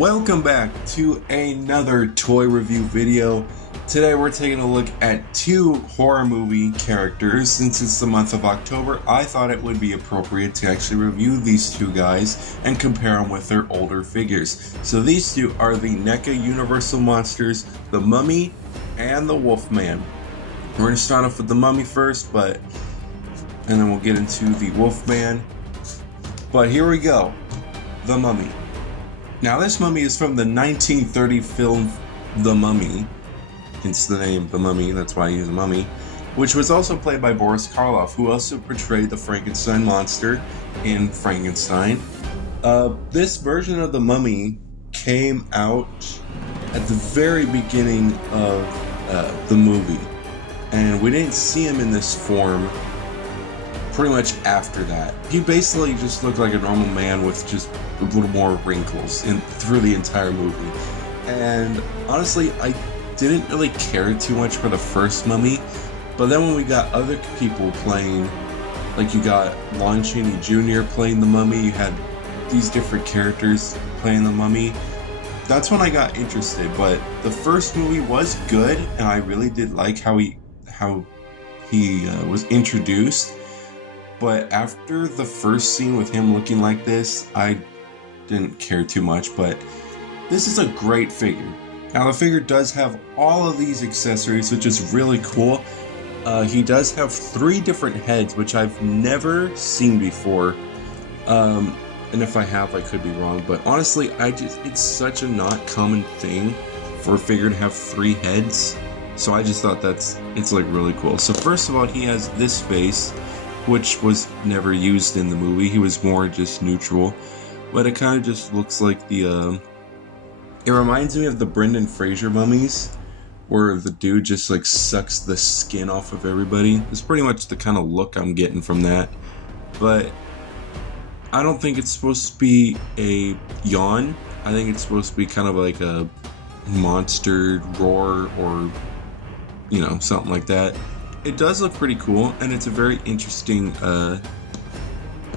Welcome back to another toy review video. Today we're taking a look at two horror movie characters. Since it's the month of October, I thought it would be appropriate to actually review these two guys and compare them with their older figures. So these two are the NECA Universal Monsters, the Mummy and the Wolfman. We're going to start off with the Mummy first, and then we'll get into the Wolfman. But here we go, the Mummy. Now this mummy is from the 1930 film The Mummy, hence the name The Mummy, that's why I use a mummy, which was also played by Boris Karloff, who also portrayed the Frankenstein monster in Frankenstein. This version of The Mummy came out at the very beginning of the movie, and we didn't see him in this form pretty much after that. He basically just looked like a normal man with just a little more wrinkles through the entire movie. And honestly, I didn't really care too much for the first Mummy, but then when we got other people playing, like you got Lon Chaney Jr. playing the Mummy, you had these different characters playing the Mummy, that's when I got interested. But the first movie was good, and I really did like how he was introduced. But after the first scene with him looking like this, I didn't care too much, but this is a great figure. Now the figure does have all of these accessories, which is really cool. He does have 3 different heads, which I've never seen before. And if I have, I could be wrong, but honestly, it's such a not common thing for a figure to have 3 heads. So I just thought it's like really cool. So first of all, he has this face, which was never used in the movie. He was more just neutral, but it kind of just looks like it reminds me of the Brendan Fraser mummies, where the dude just like sucks the skin off of everybody. It's pretty much the kind of look I'm getting from that, but I don't think it's supposed to be a yawn. I think it's supposed to be kind of like a monster roar, or something like that. It does look pretty cool, and it's a very interesting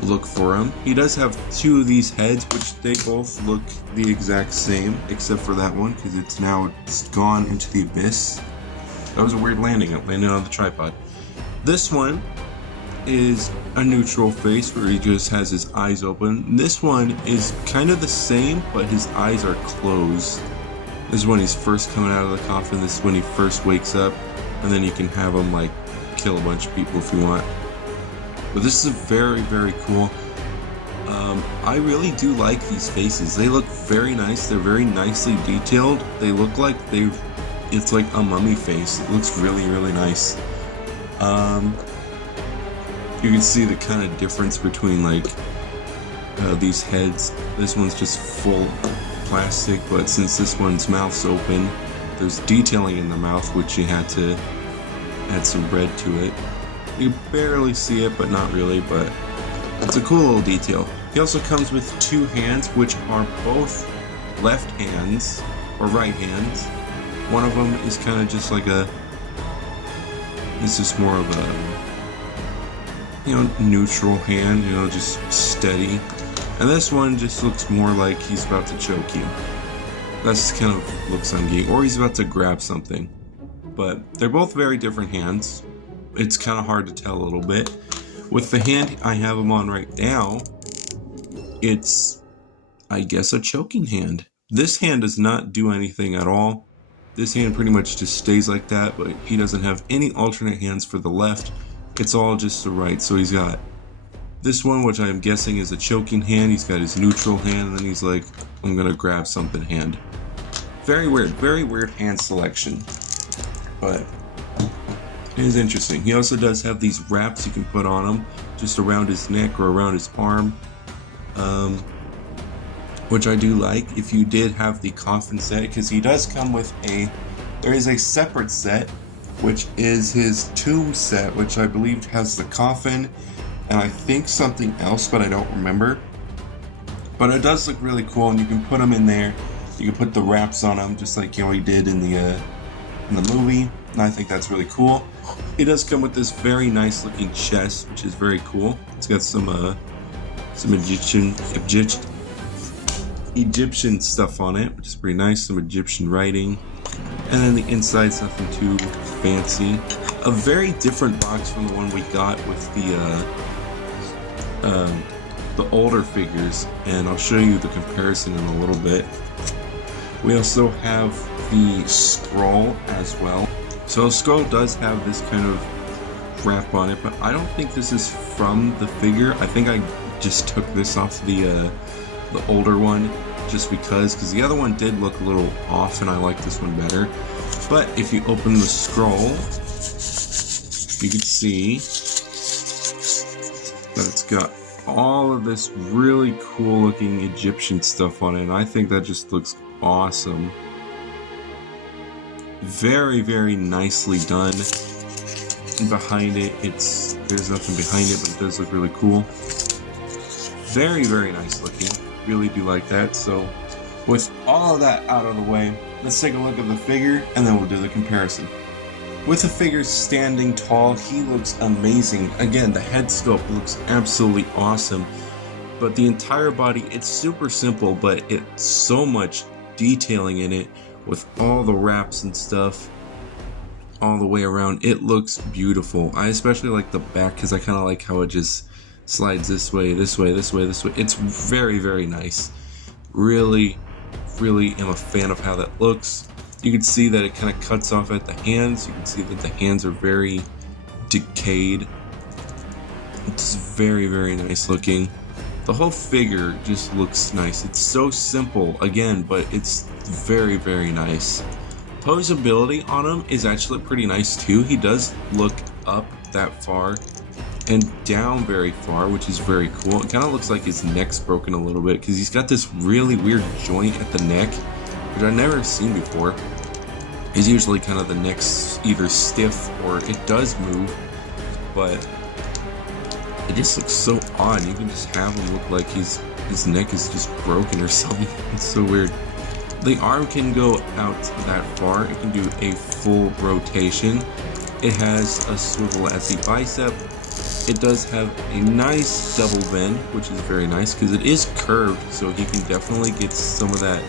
look for him. He does have 2 of these heads, which they both look the exact same, except for that one, because it's gone into the abyss. That was a weird landing. It landed on the tripod. This one is a neutral face, where he just has his eyes open. This one is kind of the same, but his eyes are closed. This is when he's first coming out of the coffin. This is when he first wakes up. And then you can have him like kill a bunch of people if you want. But this is very, very cool. I really do like these faces. They look very nice. They're very nicely detailed. They look like it's like a mummy face. It looks really, really nice. You can see the kind of difference between like these heads. This one's just full plastic, but since this one's mouth's open, there's detailing in the mouth, which you had to add some bread to it. You barely see it, but not really, but it's a cool little detail. He also comes with 2 hands, which are both left hands, or right hands. One of them is kind of just like it's just more of a, neutral hand, just steady. And this one just looks more like he's about to choke you. That's kind of looks I'm getting, or he's about to grab something. But they're both very different hands. It's kind of hard to tell a little bit. With the hand I have him on right now, it's, I guess, a choking hand. This hand does not do anything at all. This hand pretty much just stays like that, but he doesn't have any alternate hands for the left. It's all just the right. So he's got this one, which I'm guessing is a choking hand. He's got his neutral hand, and then he's like, I'm gonna grab something hand. Very weird hand selection, but it is interesting. He also does have these wraps you can put on him, just around his neck or around his arm, which I do like. If you did have the coffin set, because he does come with there is a separate set, which is his tomb set, which I believe has the coffin, and I think something else, but I don't remember. But it does look really cool, and you can put him in there. You can put the wraps on him, just like he did in the movie, and I think that's really cool. It does come with this very nice looking chest, which is very cool. It's got some Egyptian Egyptian stuff on it, which is pretty nice, some Egyptian writing. And then the inside's nothing too fancy. A very different box from the one we got with the older figures, and I'll show you the comparison in a little bit. We also have the scroll as well. So the scroll does have this kind of wrap on it, but I don't think this is from the figure. I think I just took this off the older one just because the other one did look a little off and I like this one better. But if you open the scroll, you can see that it's got all of this really cool looking Egyptian stuff on it, and I think that just looks awesome. Very, very nicely done. And behind it, there's nothing behind it, but it does look really cool. Very, very nice looking. Really do like that. So with all of that out of the way, let's take a look at the figure and then we'll do the comparison. With the figure standing tall, he looks amazing. Again, the head sculpt looks absolutely awesome, but the entire body, it's super simple, but it's so much detailing in it with all the wraps and stuff all the way around. It looks beautiful. I especially like the back because I kind of like how it just slides this way, this way, this way, this way. It's very, very nice. Really, really am a fan of how that looks. You can see that it kind of cuts off at the hands. You can see that the hands are very decayed. It's very, very nice looking. The whole figure just looks nice. It's so simple, again, but it's very, very nice. Posability on him is actually pretty nice too. He does look up that far and down very far, which is very cool. It kind of looks like his neck's broken a little bit because he's got this really weird joint at the neck, which I've never seen before. Is usually kind of the neck's either stiff or it does move, but it just looks so odd. You can just have him look like his neck is just broken or something. It's so weird. The arm can go out that far. It can do a full rotation. It has a swivel at the bicep. It does have a nice double bend, which is very nice because it is curved, so he can definitely get some of that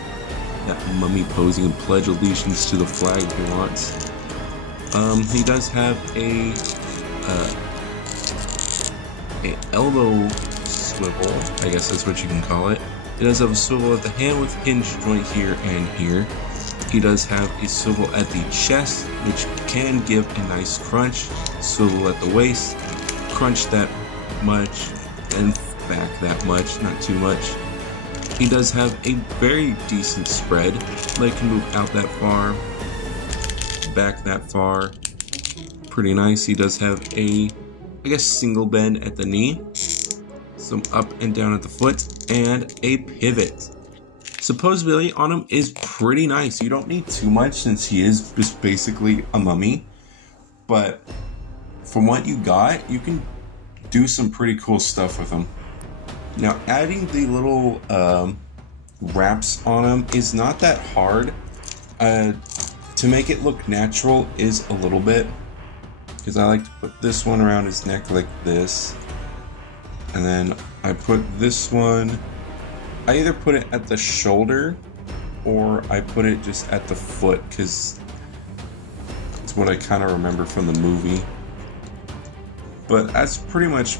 mummy posing and pledge allegiance to the flag if he wants. He does have a elbow swivel, I guess that's what you can call it. It does have a swivel at the hand with hinge joint here and here. He does have a swivel at the chest, which can give a nice crunch. Swivel at the waist, crunch that much, and back that much, not too much. He does have a very decent spread. Leg can move out that far, back that far. Pretty nice. He does have a, I guess, single bend at the knee, some up and down at the foot, and a pivot. Supposability on him is pretty nice. You don't need too much since he is just basically a mummy, but from what you got, you can do some pretty cool stuff with him. Now, adding the little wraps on him is not that hard. To make it look natural is a little bit, because I like to put this one around his neck like this, and then I put this one, I either put it at the shoulder or I put it just at the foot, because it's what I kind of remember from the movie. But that's pretty much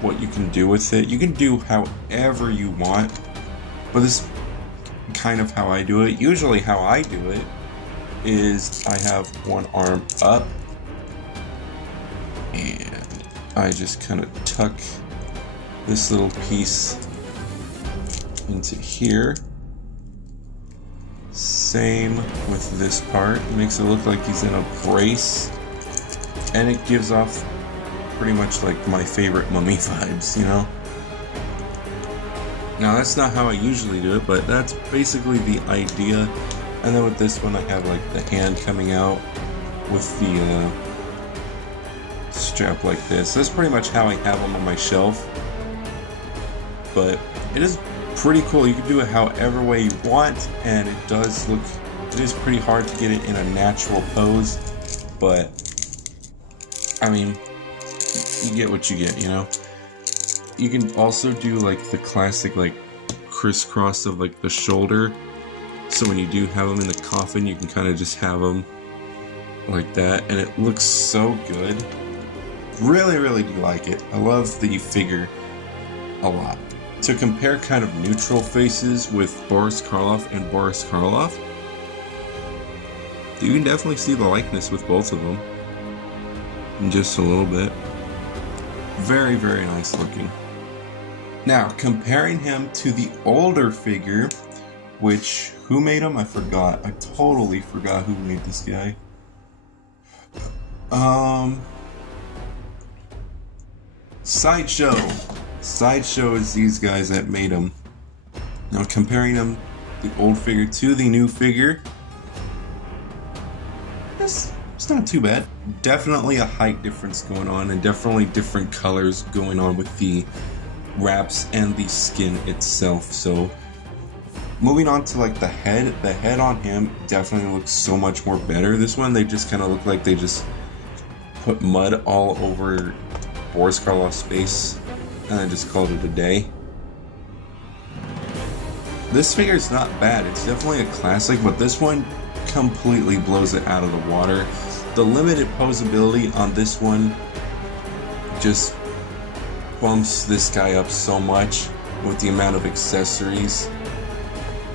what you can do with it. You can do however you want, but this is kind of how I do it. Usually how I do it is I have one arm up and I just kind of tuck this little piece into here. Same with this part. It makes it look like he's in a brace, and it gives off pretty much like my favorite mummy vibes, you know? Now that's not how I usually do it, but that's basically the idea. And then with this one I have like the hand coming out with the strap like this. That's pretty much how I have them on my shelf. But it is pretty cool. You can do it however way you want, and it does look, it is pretty hard to get it in a natural pose, but I mean, you get what you get, you know? You can also do like the classic like crisscross of like the shoulder. So when you do have them in the coffin, you can kind of just have them like that. And it looks so good. Really, really do like it. I love the figure a lot. To compare kind of neutral faces with Boris Karloff and Boris Karloff, you can definitely see the likeness with both of them. In just a little bit. Very, very nice looking. Now, comparing him to the older figure, which, who made him? I forgot. I totally forgot who made this guy. Sideshow. Sideshow is these guys that made him. Now, comparing him, the old figure to the new figure, it's not too bad. Definitely a height difference going on, and definitely different colors going on with the wraps and the skin itself. So moving on to like the head on him definitely looks so much more better. This one, they just kind of look like they just put mud all over Boris Karloff's face and then just called it a day. This figure is not bad. It's definitely a classic, but this one completely blows it out of the water. The limited posability on this one just bumps this guy up so much with the amount of accessories,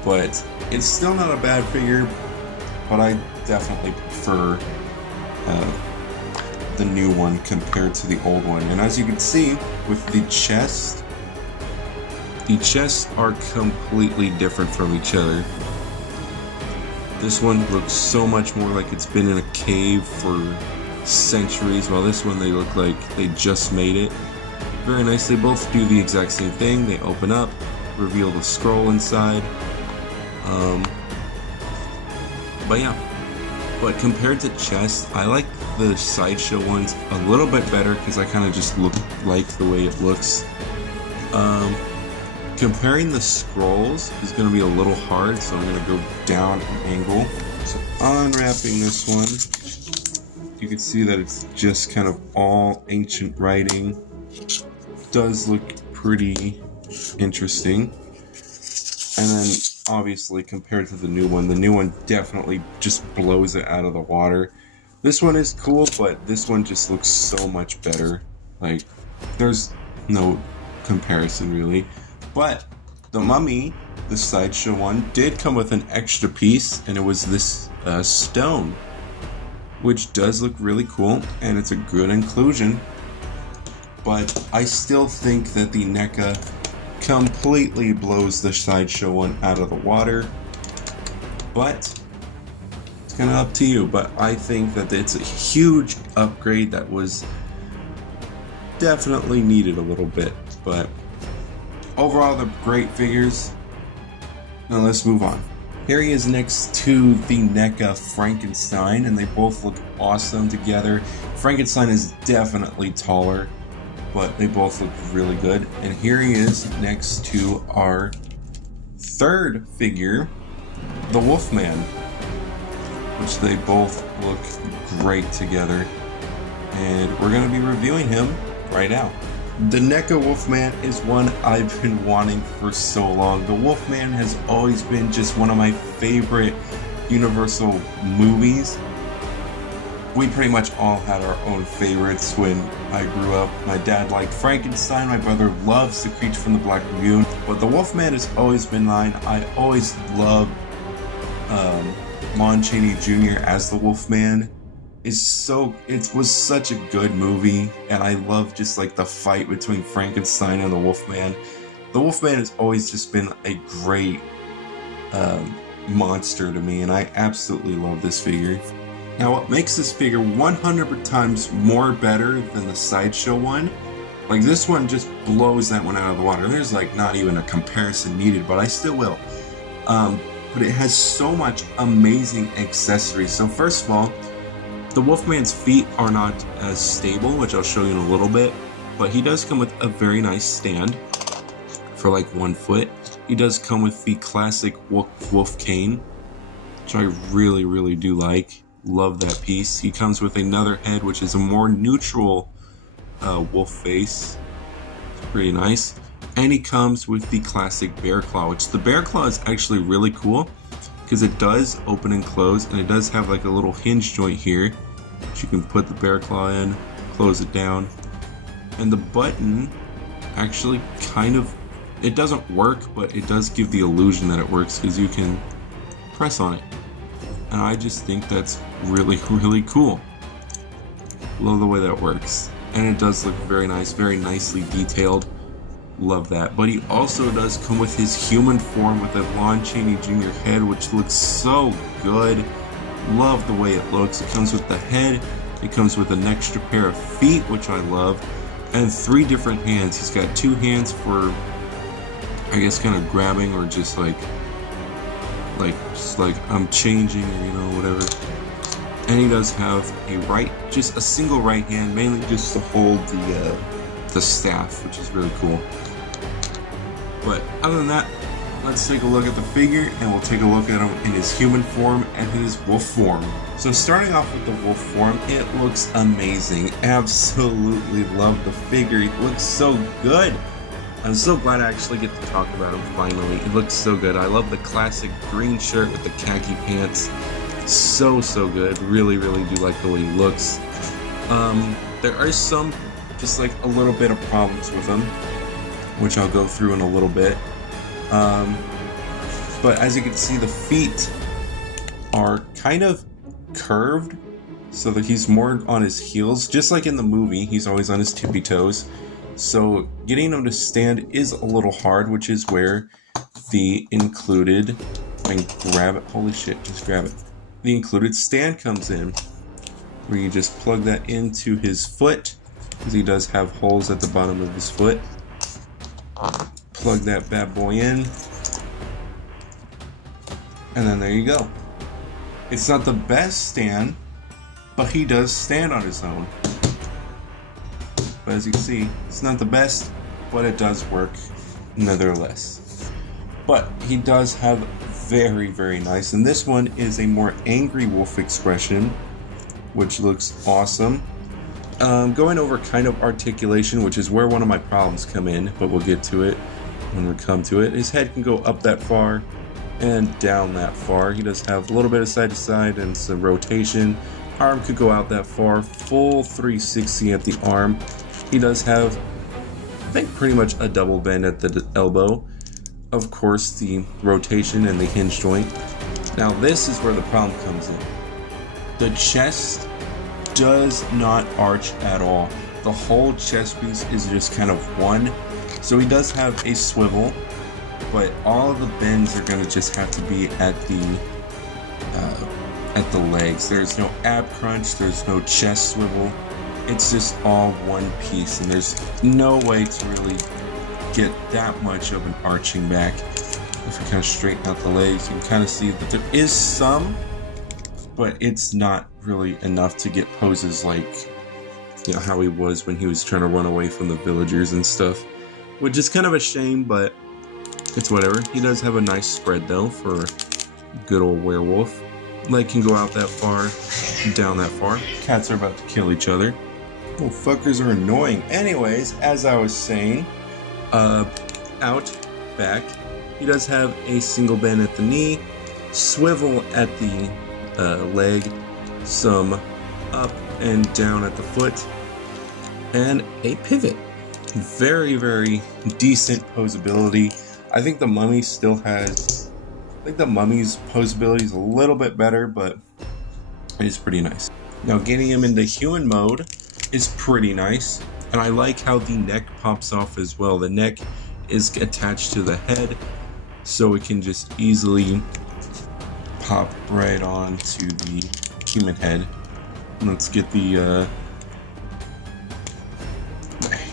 but it's still not a bad figure. But I definitely prefer the new one compared to the old one. And as you can see with the chests are completely different from each other. This one looks so much more like it's been in a cave for centuries, while this one they look like they just made it. Very nice. They both do the exact same thing. They open up, reveal the scroll inside. But yeah. But compared to chest, I like the Sideshow ones a little bit better because I kind of just like the way it looks. Comparing the scrolls is going to be a little hard, so I'm going to go down an angle. So unwrapping this one, you can see that it's just kind of all ancient writing. Does look pretty interesting. And then obviously compared to the new one definitely just blows it out of the water. This one is cool, but this one just looks so much better. Like, there's no comparison really. But the Mummy, the Sideshow one, did come with an extra piece, and it was this stone, which does look really cool, and it's a good inclusion. But I still think that the NECA completely blows the Sideshow one out of the water. But it's kind of up to you. But I think that it's a huge upgrade that was definitely needed a little bit. But overall, they're great figures. Now let's move on. Here he is next to the NECA Frankenstein, and they both look awesome together. Frankenstein is definitely taller, but they both look really good. And here he is next to our third figure, the Wolfman, which they both look great together. And we're going to be reviewing him right now. The NECA Wolfman is one I've been wanting for so long. The Wolfman has always been just one of my favorite Universal movies. We pretty much all had our own favorites when I grew up. My dad liked Frankenstein, my brother loves The Creature from the Black Lagoon, but the Wolfman has always been mine. I always loved Lon Chaney Jr. as the Wolfman. It was such a good movie, and I love just like the fight between Frankenstein and the Wolfman. The Wolfman has always just been a great monster to me, and I absolutely love this figure. Now, what makes this figure 100 times more better than the Sideshow one, like this one just blows that one out of the water. There's like not even a comparison needed, but I still will. But it has so much amazing accessories. So first of all, the Wolfman's feet are not as stable, which I'll show you in a little bit, but he does come with a very nice stand for like 1 foot. He does come with the classic Wolf Cane, which I really, really do like. Love that piece. He comes with another head, which is a more neutral wolf face. It's pretty nice. And he comes with the classic bear claw, which the bear claw is actually really cool because it does open and close, and it does have like a little hinge joint here that you can put the bear claw in, close it down. And the button actually it doesn't work, but it does give the illusion that it works because you can press on it. And I just think that's really, really cool. Love the way that works. And it does look very nice, very nicely detailed. Love that. But he also does come with his human form with a Lon Chaney Jr. head, which looks so good. Love the way it looks. It comes with the head. It comes with an extra pair of feet, which I love. And 3 different hands. He's got 2 hands for, I guess, kind of grabbing or just like I'm changing, or you know, whatever. And he does have just a single right hand, mainly just to hold the staff, which is really cool. But other than that, let's take a look at the figure, and we'll take a look at him in his human form and his wolf form. So starting off with the wolf form, it looks amazing. Absolutely love the figure. It looks so good. I'm so glad I actually get to talk about him finally. It looks so good. I love the classic green shirt with the khaki pants. So good. Really do like the way he looks. There are some just like a little bit of problems with him, which I'll go through in a little bit. But as you can see, the feet are kind of curved so that he's more on his heels. Just like in the movie, he's always on his tippy toes. So getting him to stand is a little hard, which is where the included, grab it, holy shit, just grab it. The included stand comes in, where you just plug that into his foot, because he does have holes at the bottom of his foot. Plug that bad boy in, and then there you go. It's not the best stand, but he does stand on his own. But as you can see, it's not the best, but it does work nevertheless. But he does have very nice, and this one is a more angry wolf expression, which looks awesome. Going over kind of articulation, which is where one of my problems come in, but we'll get to it when we come to it. His head can go up that far and down that far. He does have a little bit of side to side and some rotation. Arm could go out that far, full 360 at the arm. He does have, I think, pretty much a double bend at the elbow. Of course, the rotation and the hinge joint. Now this is where the problem comes in. The chest does not arch at all. The whole chest piece is just kind of one. So he does have a swivel, but all of the bends are going to just have to be at the legs. There's no ab crunch, there's no chest swivel. It's just all one piece, and there's no way to really get that much of an arching back. If you kind of straighten out the legs, you can kind of see that there is some, but it's not really enough to get poses like, you know, how he was when he was trying to run away from the villagers and stuff, which is kind of a shame, but it's whatever. He does have a nice spread though for a good old werewolf. Leg can go out that far, down that far. Cats are about to kill each other. Little fuckers are annoying. Anyways, as I was saying, out, back, he does have a single bend at the knee, swivel at the leg, some up and down at the foot, and a pivot. Very decent posability. I think the mummy still has, the mummy's posability is a little bit better, but it's pretty nice. Now getting him into human mode is pretty nice, and I like how the neck pops off as well. The neck is attached to the head, so it can just easily pop right onto the human head. Let's get the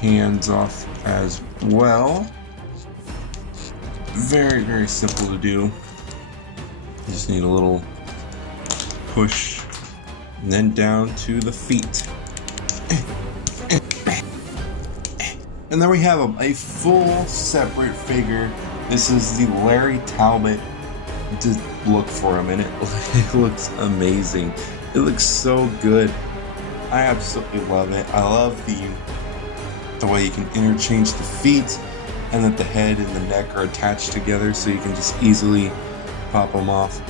hands off as well. Very simple to do. You just need a little push, and then down to the feet. And there we have him, a full separate figure. This is the Larry Talbot. Just look for him, and it looks amazing. It looks so good. I absolutely love it. I love the way you can interchange the feet and that the head and the neck are attached together so you can just easily pop them off.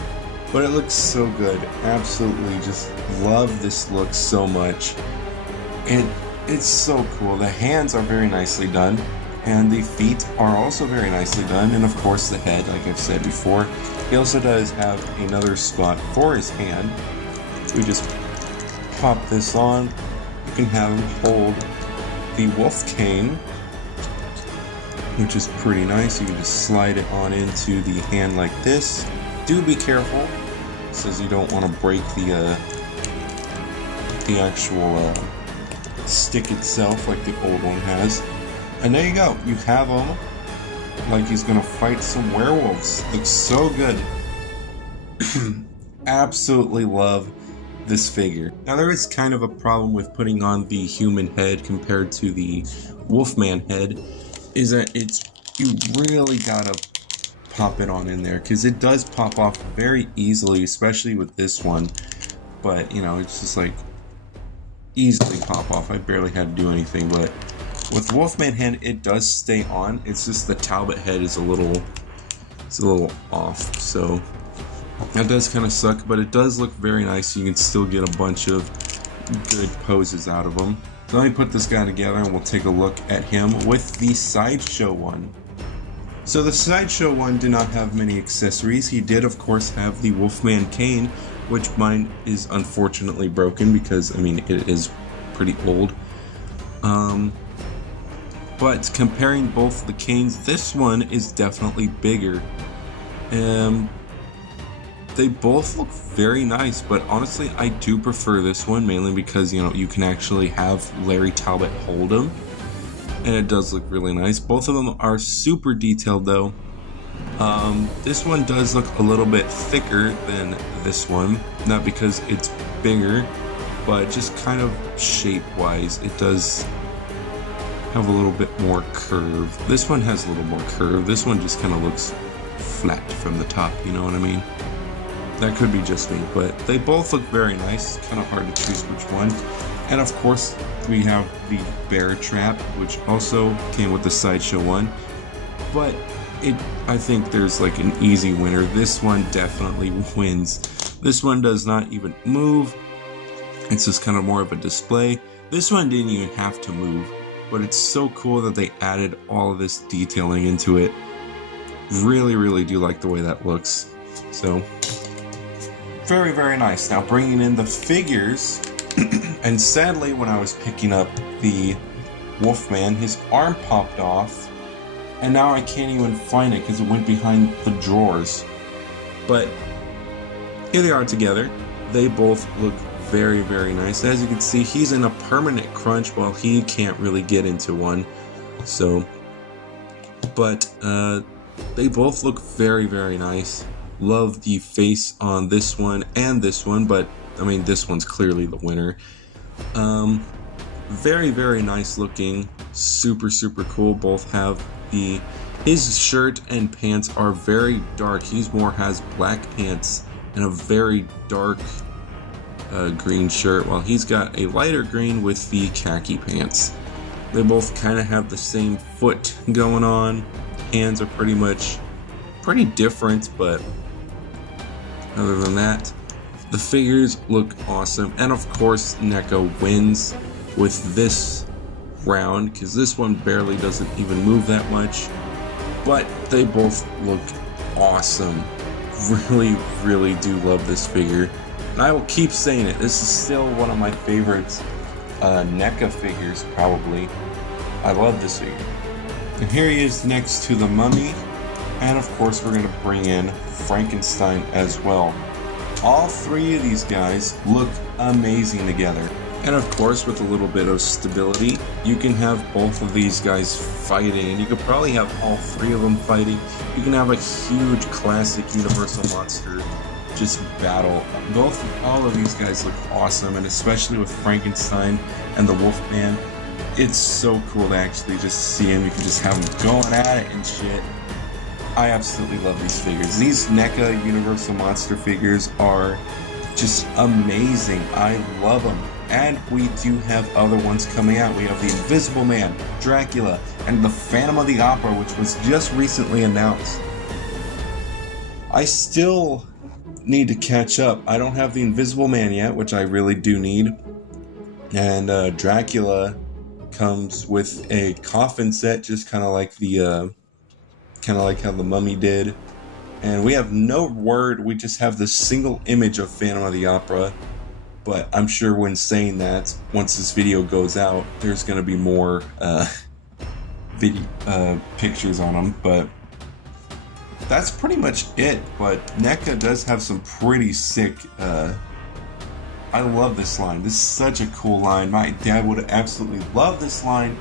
But it looks so good. Absolutely just love this look so much. And it's so cool. The hands are very nicely done, and the feet are also very nicely done, and of course the head, like I've said before. He also does have another spot for his hand. We just pop this on. You can have him hold the wolf cane, which is pretty nice. You can just slide it on into the hand like this. Do be careful. It says you don't want to break the actual stick itself like the old one has. And there you go. You have him like he's gonna fight some werewolves. Looks so good. Absolutely love this figure. Now there is kind of a problem with putting on the human head compared to the Wolfman head, is that you really gotta pop it on in there, because it does pop off very easily, especially with this one. But you know, it's just like easily pop off. I barely had to do anything, but with Wolfman head it does stay on. It's just the Talbot head is a little off, so that does kind of suck, but it does look very nice. You can still get a bunch of good poses out of them. So let me put this guy together and we'll take a look at him with the Sideshow one. So the Sideshow one did not have many accessories. He did of course have the Wolfman Cane, which mine is unfortunately broken because, I mean, it is pretty old. But comparing both the canes, this one is definitely bigger. They both look very nice, but honestly I do prefer this one, mainly because, you know, you can actually have Larry Talbot hold him, and it does look really nice. Both of them are super detailed though. This one does look a little bit thicker than this one, not because it's bigger, but just kind of shape-wise, it does have a little bit more curve. This one has a little more curve. This one just kind of looks flat from the top, you know what I mean? That could be just me, but they both look very nice. Kind of hard to choose which one. And of course, we have the Bear Trap, which also came with the Sideshow one. But I think there's like an easy winner. This one definitely wins. This one does not even move. It's just kind of more of a display. This one didn't even have to move, but it's so cool that they added all of this detailing into it. Really, really do like the way that looks. So, very, very nice. Now bringing in the figures, and sadly when I was picking up the Wolfman, his arm popped off, and now I can't even find it because it went behind the drawers. But here they are together. They both look very, very nice. As you can see, he's in a permanent crunch while he can't really get into one. So, but they both look very, very nice. Love the face on this one and this one, but I mean, this one's clearly the winner. Very, very nice looking. Super, super cool. Both have his shirt and pants are very dark. He's more has black pants and a very dark green shirt, while he's got a lighter green with the khaki pants. They both kind of have the same foot going on. Hands are pretty different, but other than that, the figures look awesome. And of course, Neca wins with this round, because this one barely doesn't even move that much. But they both look awesome. Really, really do love this figure. And I will keep saying it, this is still one of my favorites Neca figures, probably. I love this figure. And here he is next to the Mummy. And of course, we're going to bring in Frankenstein as well. All three of these guys look amazing together. And of course, with a little bit of stability, you can have both of these guys fighting, and you could probably have all three of them fighting. You can have a huge classic Universal monster just battle. All of these guys look awesome, and especially with Frankenstein and the Wolfman, it's so cool to actually just see him. You can just have them going at it and shit. I absolutely love these figures. These Neca Universal Monster figures are just amazing. I love them. And we do have other ones coming out. We have the Invisible Man, Dracula, and the Phantom of the Opera, which was just recently announced. I still need to catch up. I don't have the Invisible Man yet, which I really do need. And Dracula comes with a coffin set, just kind of like how the Mummy did. And we have no word. We just have the single image of Phantom of the Opera. But I'm sure when saying that, once this video goes out, there's going to be more pictures on them. But that's pretty much it. But NECA does have some pretty sick... I love this line. This is such a cool line. My dad would absolutely love this line.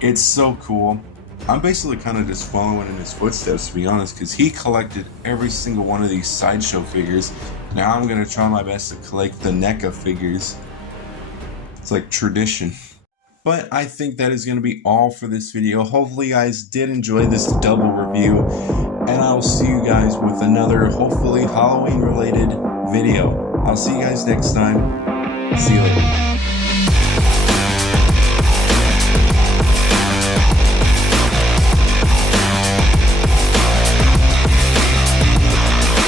It's so cool. I'm basically kind of just following in his footsteps, to be honest, because he collected every single one of these sideshow figures. Now I'm going to try my best to collect the NECA figures. It's like tradition. But I think that is going to be all for this video. Hopefully you guys did enjoy this double review. And I'll see you guys with another, hopefully Halloween related video. I'll see you guys next time. See you later.